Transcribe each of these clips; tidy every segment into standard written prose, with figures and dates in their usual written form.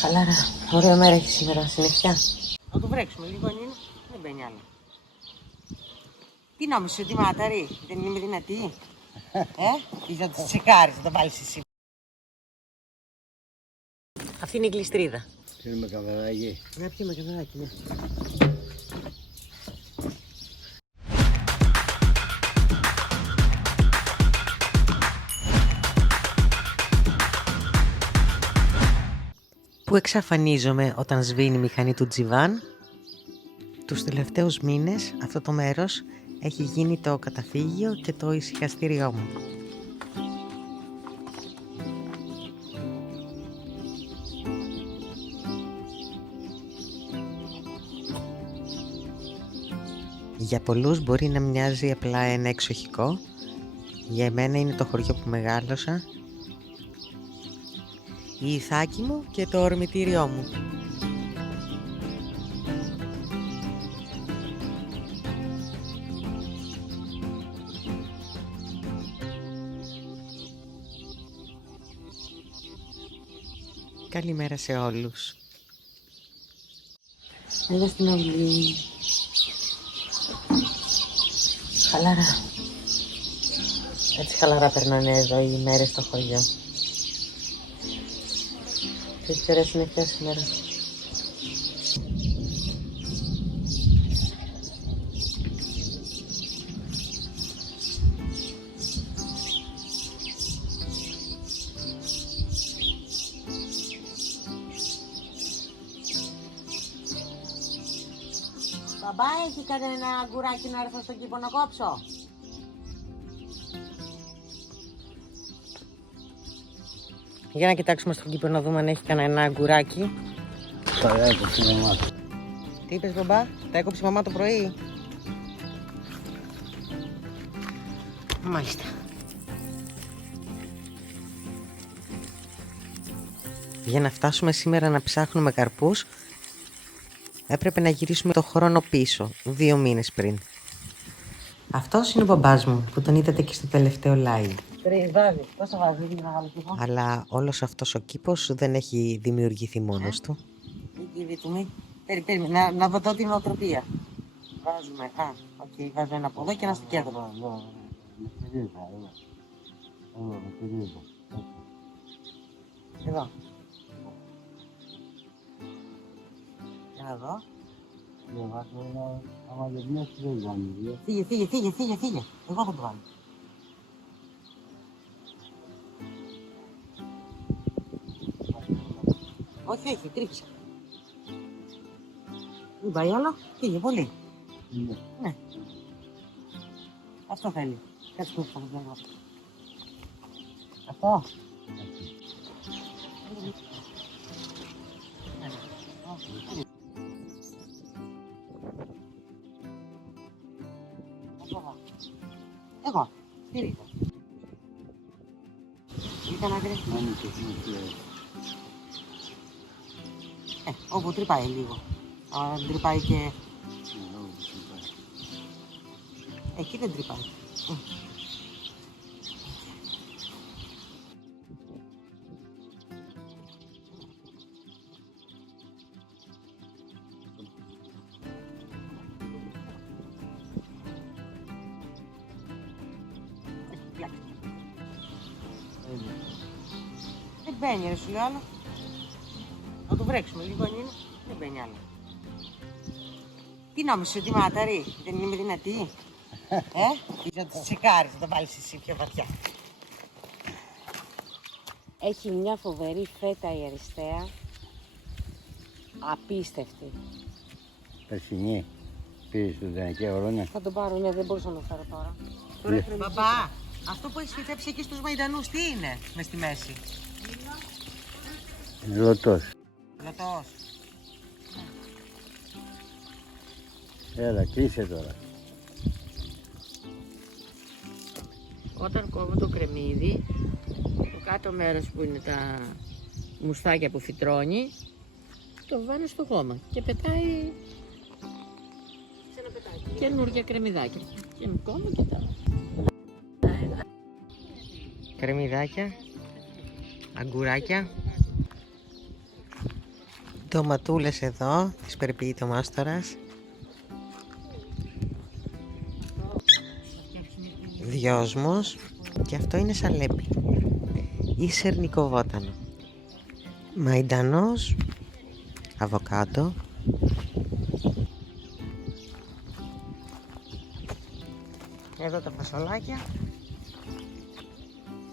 Χαλάρα. Ωραία μέρα έχει σήμερα, συννεφιά. Να το βρέξουμε λίγο, αν είναι. Δεν μπαίνει άλλο. Τι νόμιζες ότι είμαι άταρη, δεν είμαι δυνατή. Ή θα το τσεκάρεις, θα το βάλεις εσύ. Αυτή είναι η γλιστρίδα. Θέλουμε καβαδάκι. Να πιούμε καβαδάκι, ναι. Πού εξαφανίζομαι όταν σβήνει η μηχανή του Τζιβάν? Τους τελευταίους μήνες αυτό το μέρος έχει γίνει το καταφύγιο και το ησυχαστήριό μου. Για πολλούς μπορεί να μοιάζει απλά ένα εξοχικό. Για εμένα είναι το χωριό που μεγάλωσα, η Ιθάκη μου και το ορμητήριό μου. Καλημέρα σε όλους. Έλα στην αυλή. Χαλάρα. Έτσι χαλαρά περνάνε εδώ οι μέρες στο χωριό. Και έχει ωραία συννεφιά σήμερα. Μπαμπά, έχει κανένα αγκουράκι να έρθω στον κήπο να κόψω? Για να κοιτάξουμε στον κήπο να δούμε αν έχει κανένα αγκουράκι. Τα έκοψε η μαμά. Τι είπες, μπαμπά? Τα έκοψε η μαμά το πρωί? Μάλιστα. Για να φτάσουμε σήμερα να ψάχνουμε καρπούς έπρεπε να γυρίσουμε το χρόνο πίσω, 2 μήνες πριν. Αυτός είναι ο μπαμπάς μου που τον είδατε και στο τελευταίο live. Πώς το βάζει, να βάλω κήπο? Αλλά όλος αυτός ο κήπος δεν έχει δημιουργηθεί μόνος του. Περίμενε, να δω την νοοτροπία. Βάζουμε, βάζω ένα από εδώ και ένα στο κέντρο. Εδώ. Για να δω. Φύγε. Εγώ θα το βάλω. Όχι, τρύπησα. Δεν πάει άλλο, φύγε πολύ. Ναι. Αυτό θέλει. Κάτσε το θα το αυτό. Εγώ, στηρίζω. Ήταν άκρη. Όπου τρυπάει λίγο. Αν τρυπάει και... Εκεί δεν τρυπάει. Δεν μπαίνει ρε σου λέω άλλο. Να το βρέξουμε λίγο αν είναι. Δεν μπαίνει άλλο. Τι νόμιζες ότι είμαι άταρη, δεν είμαι δυνατή. Ή θα το τσεκάρεις, θα το βάλεις εσύ πιο βαθιά. Έχει μια φοβερή φέτα η αριστεία. Απίστευτη. Περσινή. Πήρες το δανεικαίο, ναι. Θα τον πάρω, ναι, δεν μπορούσα να το φέρω τώρα. Μπαμπά, αυτό που έχεις φυτέψει εκεί στους μαϊντανούς, τι είναι μες στη μέση? Λωτός. Λωτός. Έλα, κλείσε τώρα. Όταν κόβω το κρεμμύδι, το κάτω μέρος που είναι τα μουστάκια που φυτρώνει, το βάνω στο χώμα και πετάει καινούργια κρεμμυδάκια. Και κόβω και τα... Κρεμμυδάκια, αγκουράκια. Ντοματούλες εδώ, τις περιποιείται ο μάστορας. Δυόσμος. Και αυτό είναι σαλέπι ή σερνικό βότανο. Μαϊντανός, αβοκάντο, εδώ τα φασολάκια,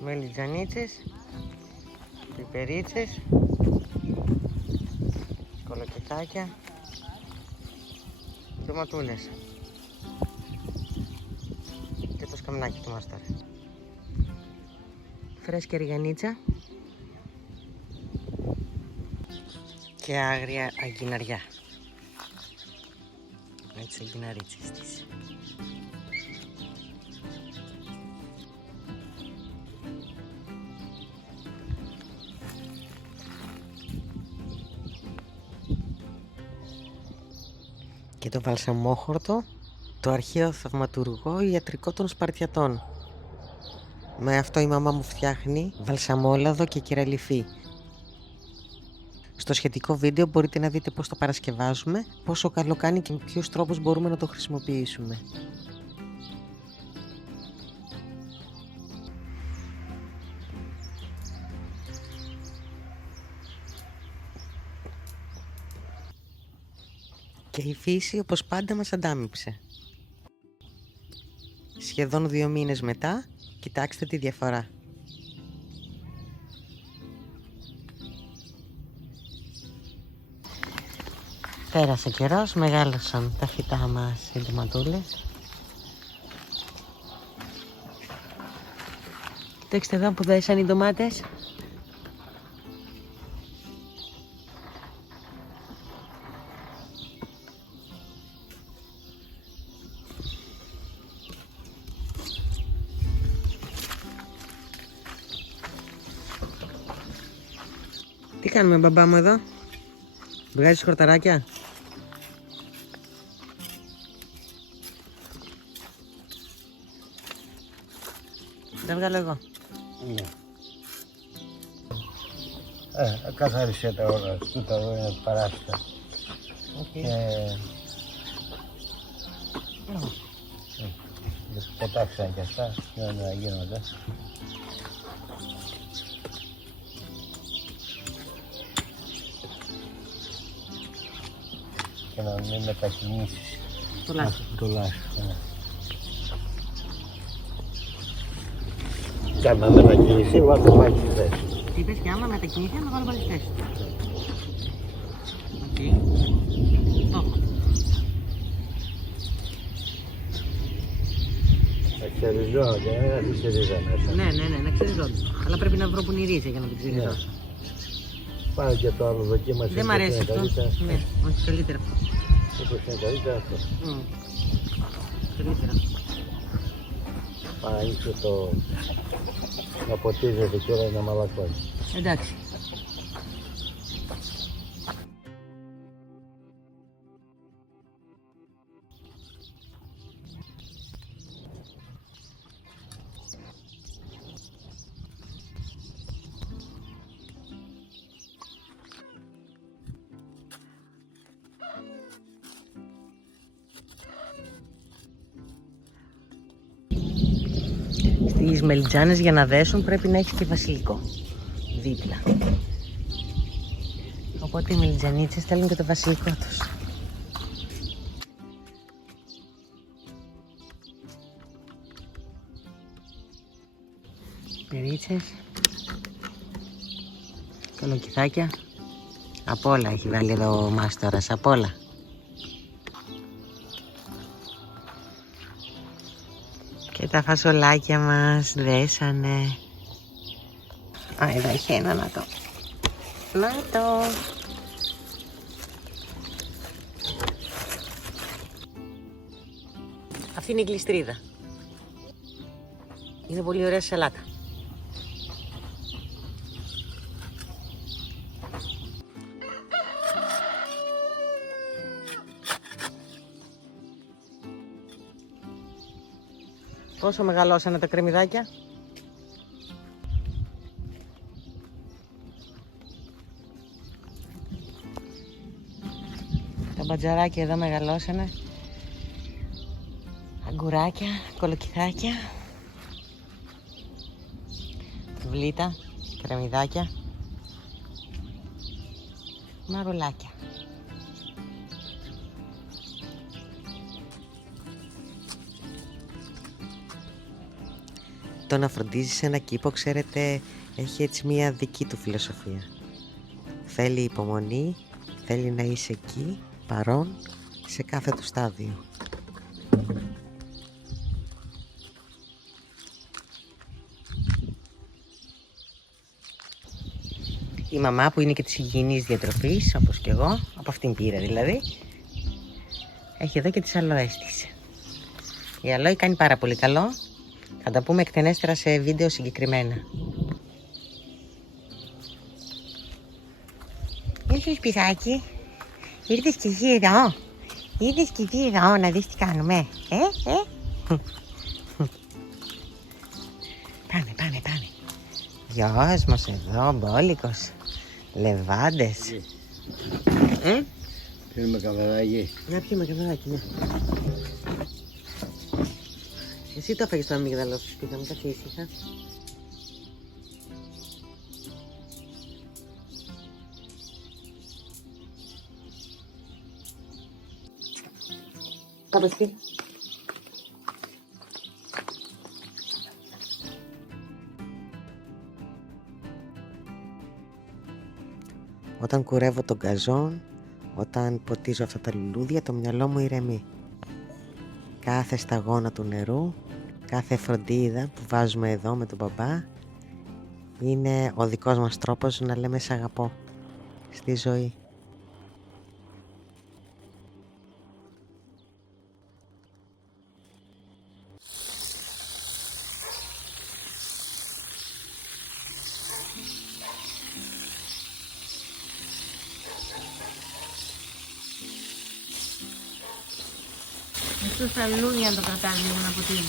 μελιτζανίτσες, πιπερίτσες, κολοκυθάκια, ντοματούλες και το σκαμνάκι του μάστορα. Φρέσκια ριγανίτσα και άγρια αγκιναριά. Έτσι αγκιναρίτσες της. Και το βαλσαμόχορτο, το αρχαίο θαυματουργό ιατρικό των Σπαρτιατών. Με αυτό η μαμά μου φτιάχνει βαλσαμόλαδο και κυραλιφή. Στο σχετικό βίντεο μπορείτε να δείτε πώς το παρασκευάζουμε, πόσο καλό κάνει και με ποιους τρόπους μπορούμε να το χρησιμοποιήσουμε. Και η φύση όπως πάντα μας αντάμυψε. Σχεδόν 2 μήνες μετά, κοιτάξτε τη διαφορά. Πέρασε καιρός, μεγάλωσαν τα φυτά μας οι ντοματούλες. Κοιτάξτε εδώ που δέσαν οι ντομάτες. Τι κάνουμε μπαμπά μου εδώ? Βγάζεις χορταράκια? Τα βγάλω εγώ. Ναι. Καθάρισε τα όλα. Τούτα εδώ είναι παράστα. Και... πετάξαν και αυτά. Για να γίνονται. Και να μην μετακινήσεις το λάστιχο. Και άμα μετακινηθεί, βάλτε πάλι στη θέση. Είπες και άμα μετακινηθεί, να βάλω πάλι στη θέση. Οκ. Το έχω. Να ξεριζώνονται, να την ξερίζα μέσα. Ναι, να ξεριζώνται. Αλλά πρέπει να βρω που είναι η ρίζα για να την ξεριζώσω. Πάρε και το άλλο, δοκίμασε. Δεν μ' αρέσει αυτό. Ναι, όχι, καλύτερα αυτό. Όπως είναι καλύτερα αυτό. Καλύτερα. Ανοίξω το... να ποτίζεται και όλα να μαλακώνει. Εντάξει. Στις μελιτζάνες για να δέσουν πρέπει να έχεις και βασιλικό δίπλα. Οπότε οι μελιτζανίτσες θέλουν και το βασιλικό τους. Περίτσες, καλοκυθάκια, απ' όλα έχει βάλει εδώ ο μάστορας, απ' όλα. Και τα φασολάκια μας δέσανε. Α, εδώ έχει ένα, να το. Να το. Αυτή είναι η γλιστρίδα. Είναι πολύ ωραία σαλάτα. Πόσο μεγαλώσανε τα κρεμμυδάκια? μπατζαράκια εδώ μεγαλώσανε. Αγκουράκια, κολοκυθάκια, βλήτα, κρεμμυδάκια, μαρουλάκια. Το να φροντίζεις ένα κήπο, ξέρετε, έχει έτσι μια δική του φιλοσοφία. Θέλει υπομονή, θέλει να είσαι εκεί, παρόν, σε κάθε του στάδιο. Η μαμά που είναι και της υγιεινής διατροφής, όπως και εγώ, από αυτήν πήρα δηλαδή, έχει εδώ και τις αλόες της. Η αλόη κάνει πάρα πολύ καλό. Θα τα πούμε εκτενέστερα σε βίντεο συγκεκριμένα. Ήρθες πισάκι, ήρθες και εσύ εδώ. Ήρθες και εσύ εδώ να δεις τι κάνουμε. Πάμε. Γιος μας εδώ, μπόλικος. Λεβάντες. Πίνουμε καφεδάκι. Να πιούμε καφεδάκι, ναι. Εσύ το έφαγες το αμύγδαλο σου σπίτι μου, κάτσε ήσυχα. Κάπου σπίτι. Όταν κουρεύω τον καζόν, όταν ποτίζω αυτά τα λουλούδια, το μυαλό μου ηρεμεί. Κάθε σταγόνα του νερού, κάθε φροντίδα που βάζουμε εδώ με τον μπαμπά είναι ο δικός μας τρόπος να λέμε σ' αγαπώ στη ζωή. Αυτό στα λουλούδια το κρατάς λίγο να ποτίζει.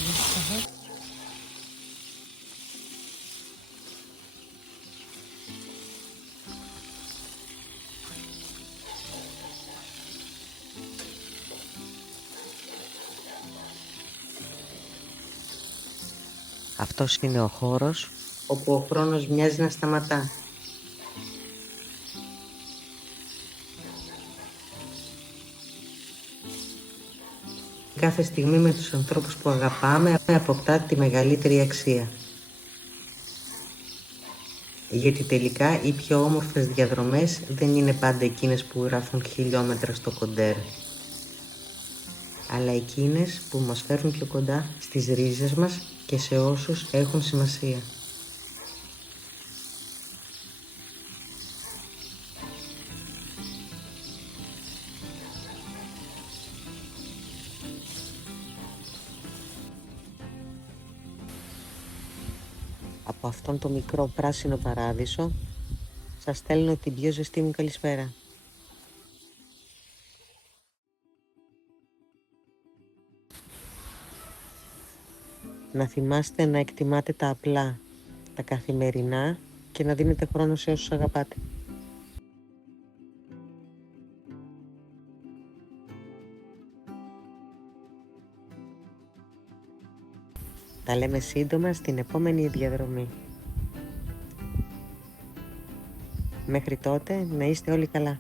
Αυτός είναι ο χώρος όπου ο χρόνος μοιάζει να σταματά. Κάθε στιγμή με τους ανθρώπους που αγαπάμε αποκτά τη μεγαλύτερη αξία. Γιατί τελικά οι πιο όμορφες διαδρομές δεν είναι πάντα εκείνες που γράφουν χιλιόμετρα στο κοντέρ, αλλά εκείνες που μας φέρνουν πιο κοντά στις ρίζες μας και σε όσους έχουν σημασία. Από αυτόν το μικρό πράσινο παράδεισο σας στέλνω την πιο ζεστή μου καλησπέρα. Να θυμάστε να εκτιμάτε τα απλά, τα καθημερινά και να δίνετε χρόνο σε όσους αγαπάτε. Τα λέμε σύντομα στην επόμενη διαδρομή. Μέχρι τότε να είστε όλοι καλά.